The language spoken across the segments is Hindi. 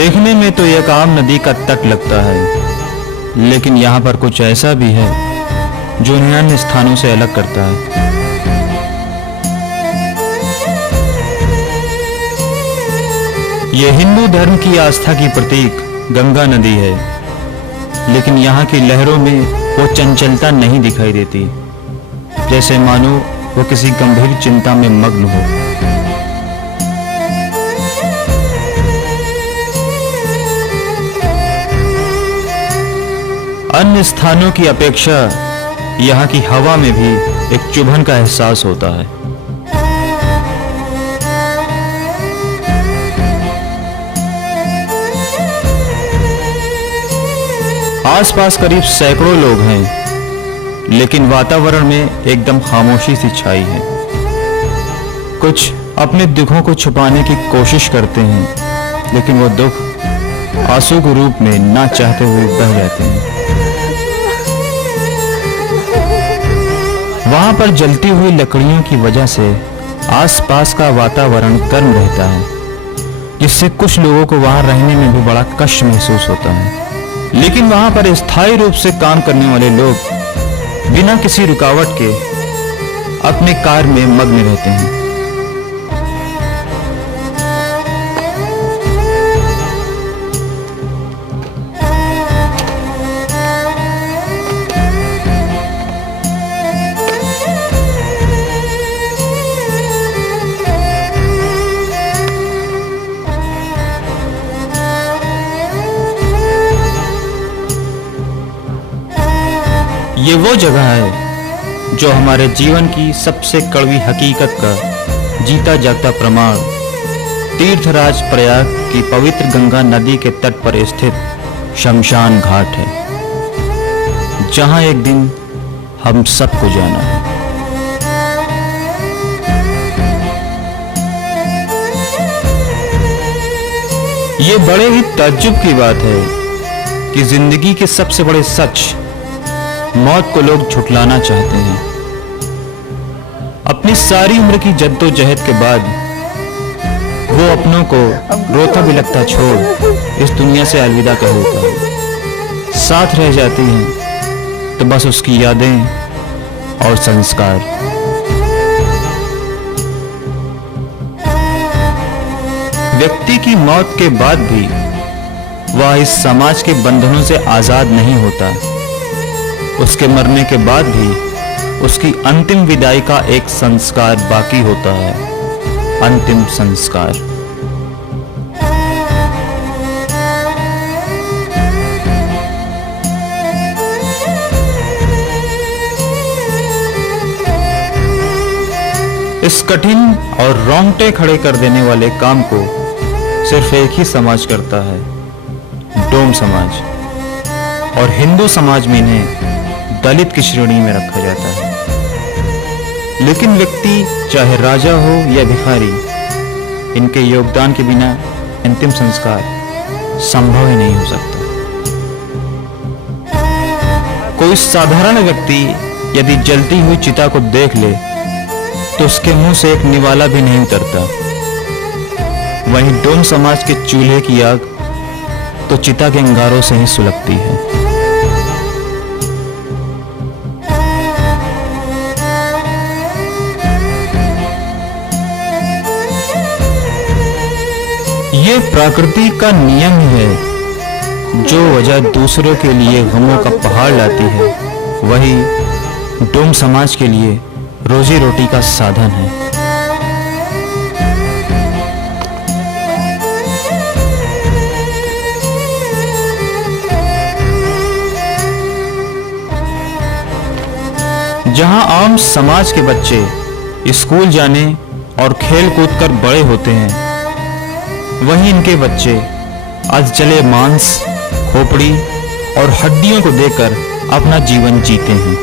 देखने में तो एक आम नदी का तट लगता है, लेकिन यहाँ पर कुछ ऐसा भी है जो इन्हें अन्य स्थानों से अलग करता है। ये हिंदू धर्म की आस्था की प्रतीक गंगा नदी है, लेकिन यहाँ की लहरों में वो चंचलता नहीं दिखाई देती, जैसे मानो वो किसी गंभीर चिंता में मग्न हो। अन्य स्थानों की अपेक्षा यहाँ की हवा में भी एक चुभन का एहसास होता है। आसपास करीब सैकड़ों लोग हैं, लेकिन वातावरण में एकदम खामोशी सी छाई है। कुछ अपने दुखों को छुपाने की कोशिश करते हैं, लेकिन वो दुख आंसू के रूप में ना चाहते हुए बह जाते हैं। वहां पर जलती हुई लकड़ियों की वजह से आसपास का वातावरण गर्म रहता है, जिससे कुछ लोगों को वहां रहने में भी बड़ा कष्ट महसूस होता है। लेकिन वहां पर स्थायी रूप से काम करने वाले लोग बिना किसी रुकावट के अपने कार्य में मग्न रहते हैं। ये वो जगह है जो हमारे जीवन की सबसे कड़वी हकीकत का जीता जागता प्रमाण तीर्थराज प्रयाग की पवित्र गंगा नदी के तट पर स्थित शमशान घाट है, जहां एक दिन हम सबको जाना है। ये बड़े ही ताज्जुब की बात है कि जिंदगी के सबसे बड़े सच मौत को लोग झुठलाना चाहते हैं। अपनी सारी उम्र की जद्दोजहद के बाद वो अपनों को रोता बिलखता छोड़ इस दुनिया से अलविदा कह देता है। साथ रह जाती हैं तो बस उसकी यादें और संस्कार। व्यक्ति की मौत के बाद भी वह इस समाज के बंधनों से आजाद नहीं होता। उसके मरने के बाद भी उसकी अंतिम विदाई का एक संस्कार बाकी होता है, अंतिम संस्कार। इस कठिन और रोंगटे खड़े कर देने वाले काम को सिर्फ एक ही समाज करता है, डोम समाज। और हिंदू समाज में इन्हें दलित की श्रेणी में रखा जाता है। लेकिन व्यक्ति चाहे राजा हो या भिखारी, इनके योगदान के बिना अंतिम संस्कार संभव ही नहीं हो सकता। कोई साधारण व्यक्ति यदि जलती हुई चिता को देख ले तो उसके मुंह से एक निवाला भी नहीं उतरता। वहीं डोम समाज के चूल्हे की आग तो चिता के अंगारों से ही सुलगती है। ये प्रकृति का नियम है, जो वजह दूसरों के लिए गमों का पहाड़ लाती है, वही डोम समाज के लिए रोजी रोटी का साधन है। जहां आम समाज के बच्चे स्कूल जाने और खेल कूद कर बड़े होते हैं, वहीं इनके बच्चे आज जले मांस, खोपड़ी और हड्डियों को देकर अपना जीवन जीते हैं।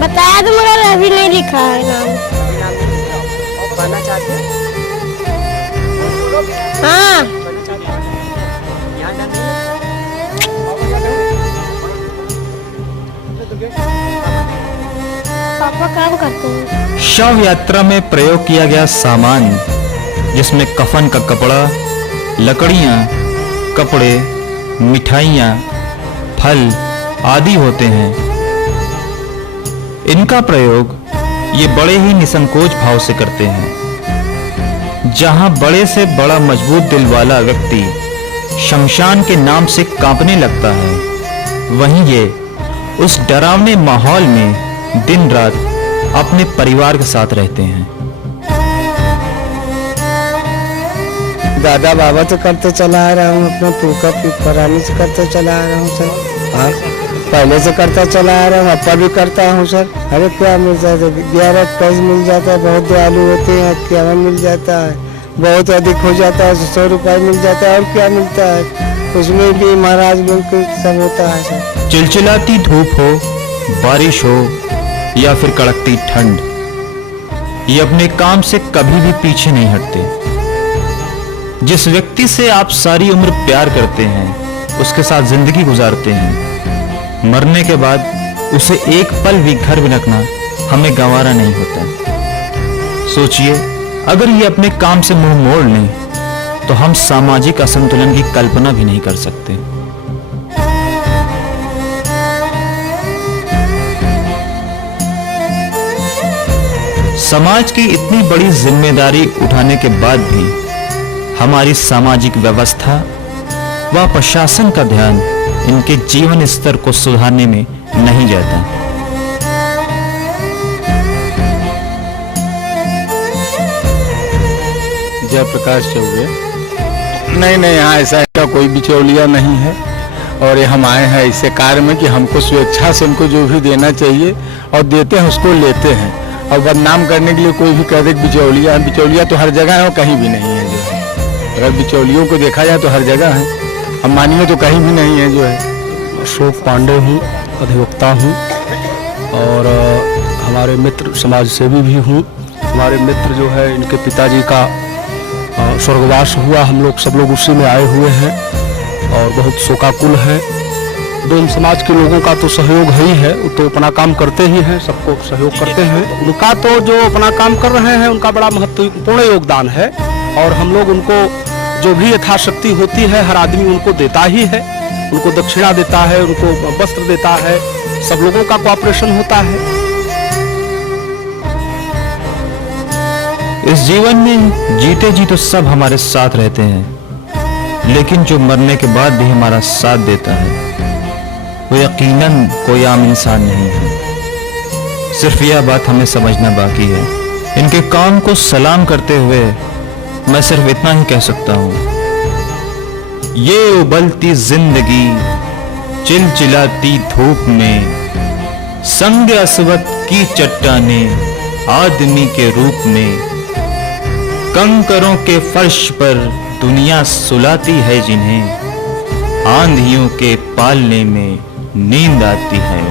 बताया तो मगर अभी नहीं लिखा है नाम। पढ़ना चाहते हैं? हाँ। यहाँ पापा काम करते हैं। शव यात्रा में प्रयोग किया गया सामान, जिसमें कफन का कपड़ा, लकड़ियां, कपड़े, मिठाइयां, फल आदि होते हैं, इनका प्रयोग ये बड़े ही निसंकोच भाव से करते हैं। जहां बड़े से बड़ा मजबूत दिल वाला व्यक्ति शमशान के नाम से कांपने लगता है, वहीं ये उस डरावने माहौल में दिन रात अपने परिवार के साथ रहते हैं। दादा बाबा तो करते चला आ रहा हूँ, अपना पुरखा पुरानी से करते चला आ रहा हूँ सर। हाँ, पहले से करता चला आ रहा हूँ, अपा भी करता हूँ सर। अरे क्या मिल जाता है, 11 पैसे मिल जाता है, बहुत दयालु होते हैं, 51 मिल जाता है, बहुत अधिक हो जाता है 100 रुपये मिल जाता है, और क्या मिलता है उसमें भी महाराज बिल्कुल सब होता है सर। चिलचिलाती धूप हो, बारिश हो या फिर कड़कती ठंड, ये अपने काम से कभी भी पीछे नहीं हटते। जिस व्यक्ति से आप सारी उम्र प्यार करते हैं, उसके साथ जिंदगी गुजारते हैं, मरने के बाद उसे एक पल भी घर में रखना हमें गंवारा नहीं होता। सोचिए, अगर ये अपने काम से मुंह मोड़ लें तो हम सामाजिक असंतुलन की कल्पना भी नहीं कर सकते। समाज की इतनी बड़ी जिम्मेदारी उठाने के बाद भी हमारी सामाजिक व्यवस्था व प्रशासन का ध्यान इनके जीवन स्तर को सुधारने में नहीं जाता। जयप्रकाश चौबे। नहीं, यहाँ ऐसा का कोई बिचौलिया नहीं है, और ये हम आए हैं इससे कार्य में कि हमको स्वेच्छा से उनको जो भी देना चाहिए और देते हैं, उसको लेते हैं। और बदनाम करने के लिए कोई भी कह दे बिचौलिया है, बिचौलिया तो हर जगह है और कहीं भी नहीं है जो है। अगर बिचौलियों को देखा जाए तो हर जगह है, अंबानी में तो कहीं भी नहीं है जो है। अशोक पांडे हूँ, अधिवक्ता हूँ, और हमारे मित्र समाज सेवी भी हूँ। हमारे मित्र जो है, इनके पिताजी का स्वर्गवास हुआ, हम लोग सब लोग उसी में आए हुए हैं और बहुत शोकाकुल है। डोम समाज के लोगों का तो सहयोग ही है, वो तो अपना काम करते ही हैं, सबको सहयोग करते हैं। उनका तो जो अपना काम कर रहे हैं उनका बड़ा महत्वपूर्ण योगदान है, और हम लोग उनको जो भी यथाशक्ति होती है हर आदमी उनको देता ही है, उनको दक्षिणा देता है, उनको वस्त्र देता है, सब लोगों का कोऑपरेशन होता है। इस जीवन में जीते जी तो सब हमारे साथ रहते हैं, लेकिन जो मरने के बाद भी हमारा साथ देता है वो यकीनन कोई आम इंसान नहीं है। सिर्फ यह बात हमें समझना बाकी है। इनके काम को सलाम करते हुए मैं सिर्फ इतना ही कह सकता हूं, ये उबलती जिंदगी चिलचिलाती धूप में, संग अस्वत की चट्टाने आदमी के रूप में, कंकरों के फर्श पर दुनिया सुलाती है जिन्हें, आंधियों के पालने में नींद आती है।